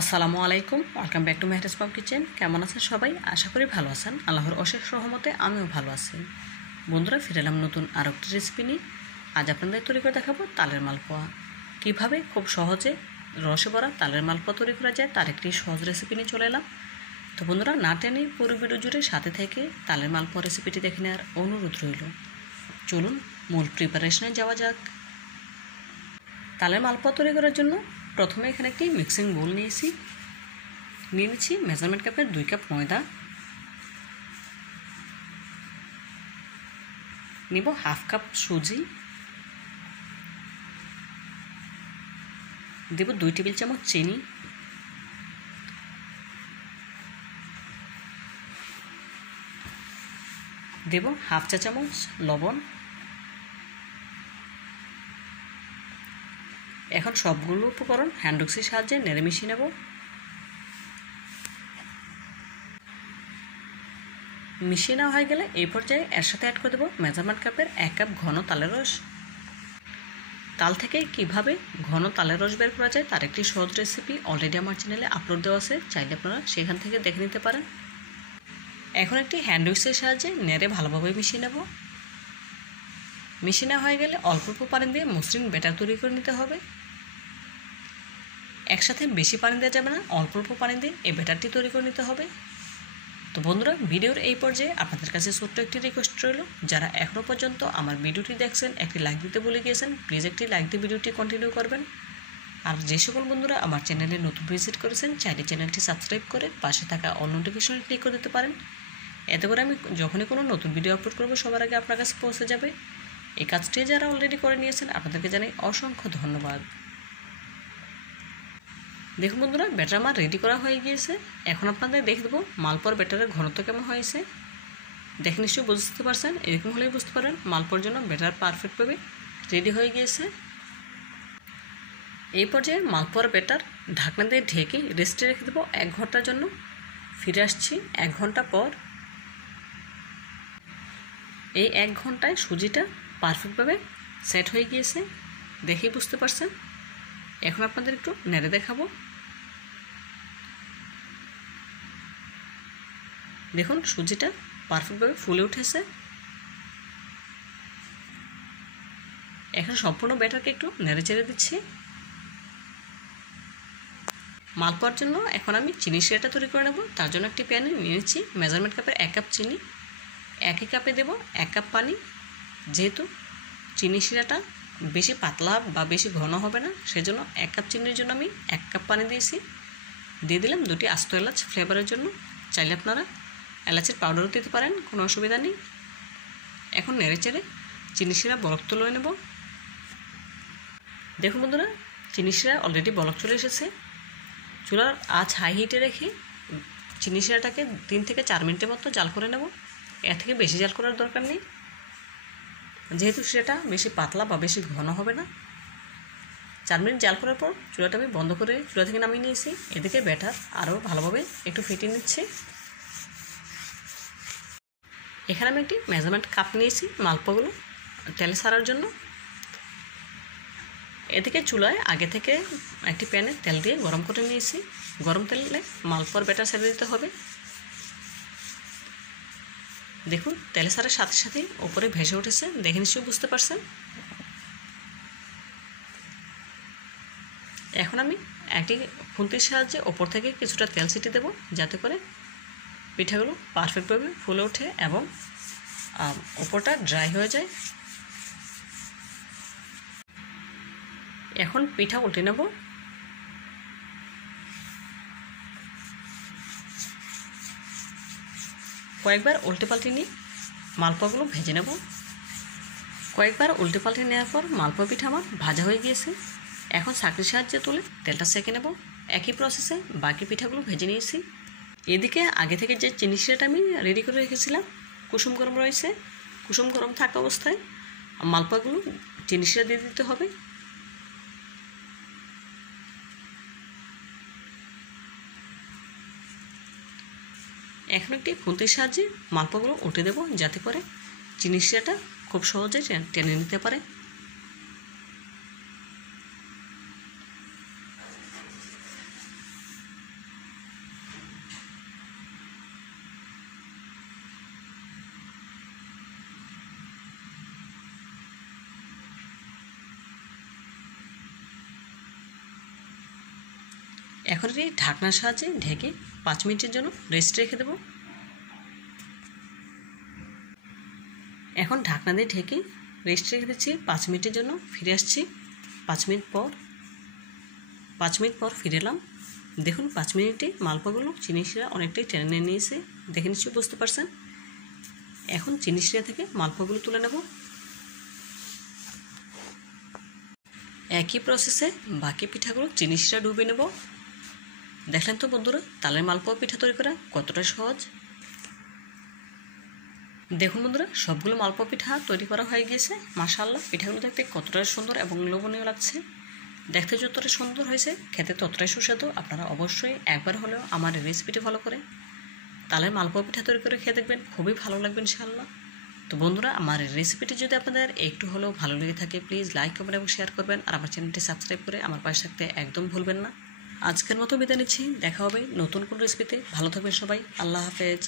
আসসালামু আলাইকুম, welcome back to Mehraj পাব কিচেন। কেমন আছেন সবাই? আশা করি ভালো আছেন। আল্লাহর অশেষ রহমতে আমিও ভালো আছি। বন্ধুরা, ফিরে এলাম নতুন আরও একটি রেসিপি নিয়ে। আজ আপনাদের তৈরি করে দেখাবো তালের মালপোয়া। কীভাবে খুব সহজে রসে ভরা তালের মালপোয়া তৈরি করা যায় তার একটি সহজ রেসিপি নিয়ে চলে এলাম। তো বন্ধুরা, না টেনে পুরো ভিডিও জুড়ে সাথে থেকে তালের মালপোয়া রেসিপিটি দেখে নেওয়ার অনুরোধ রইল। চলুন মূল প্রিপারেশনে যাওয়া যাক। তালের মালপোয়া তৈরি করার জন্য প্রথমে এখানে একটি মিক্সিং বোল নিয়ে নিচ্ছি মেজারমেন্ট কাপের 2 কাপ ময়দা, নিব হাফ কাপ সুজি, দেব 2 টেবিল চামচ চিনি, দেব হাফ চা চামচ লবণ। এখন সবগুলো উপকরণ হ্যান্ড উইক্সের সাহায্যে নেড়ে মিশিয়ে নেব। মিশিয়ে নেওয়া হয়ে গেলে এই পর্যায়ে এর সাথে অ্যাড করে দেবো মেজারমেন্ট কাপের 1 কাপ ঘন তালের রস। তাল থেকে কিভাবে ঘন তালের রস বের করা যায় তার একটি সহজ রেসিপি অলরেডি আমার চ্যানেলে আপলোড দেওয়া আছে, চাইলে আপনারা সেখান থেকে দেখে নিতে পারেন। এখন একটি হ্যান্ড উইক্সের সাহায্যে নেড়ে ভালোভাবে মিশিয়ে নেব। মিশিয়ে নেওয়া হয়ে গেলে অল্প অল্প পানি দিয়ে মসৃণ ব্যাটার তৈরি করে নিতে হবে। একসাথে বেশি পানি দেওয়া যাবে না, অল্প অল্প পানি দিয়ে এই ব্যাটারটি তৈরি করে নিতে হবে। তো বন্ধুরা, ভিডিওর এই পর্যায়ে আপনাদের কাছে ছোট্ট একটি রিকোয়েস্ট রইল, যারা এখনও পর্যন্ত আমার ভিডিওটি দেখছেন একটি লাইক দিতে ভুলে গিয়েছেন, প্লিজ একটি লাইক দিয়ে ভিডিওটি কন্টিনিউ করবেন। আর যে সকল বন্ধুরা আমার চ্যানেলে নতুন ভিজিট করেছেন চাইলে চ্যানেলটি সাবস্ক্রাইব করে পাশে থাকা অল নোটিফিকেশনে ক্লিক করে দিতে পারেন। এতে করে আমি যখনই কোনো নতুন ভিডিও আপলোড করব সবার আগে আপনার কাছে পৌঁছে যাবে। এই কাজটি যারা অলরেডি করে নিয়েছেন আপনাদেরকে জানাই অসংখ্য ধন্যবাদ। দেখুন বন্ধুরা, ব্যাটার আমার রেডি করা হয়ে গিয়েছে। এখন আপনাদের দেখে দেবো মালপোয়ার ব্যাটারের ঘনত্ব কেমন হয়েছে। দেখে নিশ্চয়ই বুঝতে পারছেন, এরকম হলেই বুঝতে পারেন মালপোয়ার জন্য ব্যাটার পারফেক্টভাবে রেডি হয়ে গিয়েছে। এই পর্যায়ে মালপোয়ার ব্যাটার ঢাকনা দিয়ে ঢেকে রেস্টে রেখে দেবো 1 ঘন্টার জন্য। ফিরে আসছি 1 ঘন্টা পর। এই 1 ঘন্টায় সুজিটা পারফেক্টভাবে সেট হয়ে গিয়েছে, দেখেই বুঝতে পারছেন। এখন আপনাদের একটু নেড়ে দেখাবো। দেখুন সুজিটা পারফেক্টভাবে ফুলে উঠেছে। এখন সম্পূর্ণ ব্যাটারকে একটু নেড়ে চেড়ে দিচ্ছি। মালপোয়ার জন্য এখন আমি চিনি শিরাটা তৈরি করে নেব। তার জন্য একটি প্যানে নিয়ে নিচ্ছি মেজারমেন্ট কাপের 1 কাপ চিনি, একই কাপে দেব 1 কাপ পানি। যেহেতু চিনি শিরাটা বেশি পাতলা বা বেশি ঘন হবে না, সেজন্য 1 কাপ চিনির জন্য আমি 1 কাপ পানি দিয়েছি। দিয়ে দিলাম 2টি আস্ত এলাচ ফ্লেভারের জন্য, চাইলে আপনারা এলাচের পাউডারও দিতে পারেন, কোনো অসুবিধা নেই। এখন নেড়ে চেড়ে চিনি শিরা বলক তুলে নেব। দেখুন বন্ধুরা, চিনি শিরা অলরেডি বলক চলে এসেছে। চুলার আঁচ হাই হিটে রেখে চিনি শিরাটাকে 3 থেকে 4 মিনিটের মতো জাল করে নেব। এর থেকে বেশি জাল করার দরকার নেই, যেহেতু শিরাটা বেশি পাতলা বা বেশি ঘন হবে না। 4 মিনিট জাল করার পর চুলাটা আমি বন্ধ করে চুলা থেকে নামিয়ে নিয়েছি। এদিকে ব্যাটার আরও ভালোভাবে একটু ফেটিয়ে নিচ্ছে। এখানে আমি একটি মেজারমেন্ট কাপ নিয়েছি মালপোয়াগুলো তেলে ছাড়ার জন্য। এদিকে চুলায় আগে থেকে একটি প্যানে তেল দিয়ে গরম করে নিয়েছি। গরম তেলে মালপোয়ার ব্যাটার ছেড়ে দিতে হবে। দেখুন তেলে ছাড়ার সাথে সাথেই ওপরে ভেসে উঠেছে, দেখে নিশ্চয়ই বুঝতে পারছেন। এখন আমি একটি খুন্তির সাহায্যে ওপর থেকে কিছুটা তেল ছিটিয়ে দেবো, যাতে করে পিঠাগুলো পারফেক্টভাবে ফুলে ওঠে এবং ওপরটা ড্রাই হয়ে যায়। এখন পিঠা উল্টে নেব। কয়েকবার উল্টে পাল্টে নিয়ে মালপোয়াগুলো ভেজে নেব। কয়েকবার উল্টে পাল্টে নেওয়ার পর মালপোয়া পিঠা আমার ভাজা হয়ে গিয়েছে। এখন ছাঁকনির সাহায্যে তুলে তেলটা সেঁকে নেব। একই প্রসেসে বাকি পিঠাগুলো ভেজে নিয়েছি। এদিকে আগে থেকে যে চিনি শিরাটা আমি রেডি করে রেখেছিলাম কুসুম গরম রয়েছে। কুসুম গরম থাকা অবস্থায় মালপোয়াগুলো চিনি শিরা দিয়ে দিতে হবে। এখন একটি খুন্তির সাহায্যে মালপোয়াগুলো উল্টে দেবো, যাতে করে চিনি শিরাটা খুব সহজে টেনে নিতে পারে। এখন এই ঢাকনার সাহায্যে ঢেকে 5 মিনিটের জন্য রেস্ট রেখে দেব। এখন ঢাকনা দিয়ে ঢেকে রেস্ট রেখে দিচ্ছি 5 মিনিটের জন্য। ফিরে আসছি 5 মিনিট পর ফিরে এলাম। দেখুন 5 মিনিটে মালপোয়াগুলো চিনি শিরা অনেকটাই টেনে নিয়ে নিয়েছে, দেখে নিশ্চয়ই বুঝতে পারছেন। এখন চিনি শিরা থেকে মালপোয়াগুলো তুলে নেব। একই প্রসেসে বাকি পিঠাগুলো চিনি শিরা ডুবিয়ে নেব। দেখলেন তো বন্ধুরা তালের মালপোয়া পিঠা তৈরি করা কতটা সহজ। দেখুন বন্ধুরা সবগুলো মালপোয়া পিঠা তৈরি করা হয়ে গিয়েছে। মাশাআল্লাহ পিঠাগুলো দেখতে কতটা সুন্দর এবং লোভনীয় লাগছে। দেখতে যতটা সুন্দর হয়েছে খেতে ততটাই সুস্বাদু। আপনারা অবশ্যই একবার হলেও আমার রেসিপিটি ফলো করে তালের মালপোয়া পিঠা তৈরি করে খেয়ে দেখবেন, খুবই ভালো লাগবে ইনশাআল্লাহ। তো বন্ধুরা আমার রেসিপিটি যদি আপনাদের একটু হলেও ভালো লেগে থাকে প্লিজ লাইক কমেন্ট এবং শেয়ার করবেন, আর আমার চ্যানেলটি সাবস্ক্রাইব করে আমার পাশে থাকতে একদম ভুলবেন না। আজকের মতো বিদায় নিচ্ছি, দেখা হবে নতুন কোন রেসিপিতে। ভালো থাকবেন সবাই, আল্লাহ হাফেজ।